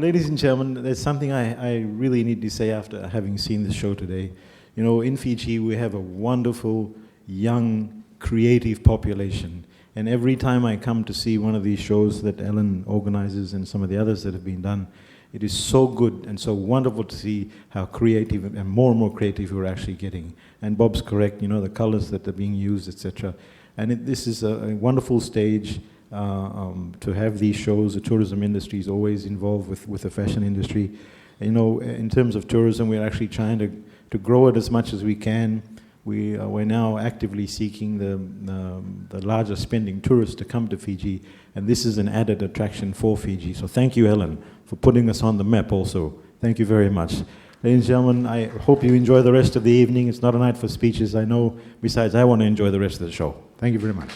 ladies and gentlemen, there's something I really need to say after having seen the show today. You know, in Fiji, we have a wonderful, young, creative population. And every time I come to see one of these shows that Ellen organizes and some of the others that have been done, it is so good and so wonderful to see how creative and more creative we're actually getting. And Bob's correct, you know, the colors that are being used, etc. And this is a wonderful stage to have these shows. The tourism industry is always involved with the fashion industry. You know, in terms of tourism, we're actually trying to grow it as much as we can. We're now actively seeking the larger spending tourists to come to Fiji, and this is an added attraction for Fiji. So thank you, Ellen, for putting us on the map also. Thank you very much. Ladies and gentlemen, I hope you enjoy the rest of the evening. It's not a night for speeches, I know. Besides, I want to enjoy the rest of the show. Thank you very much.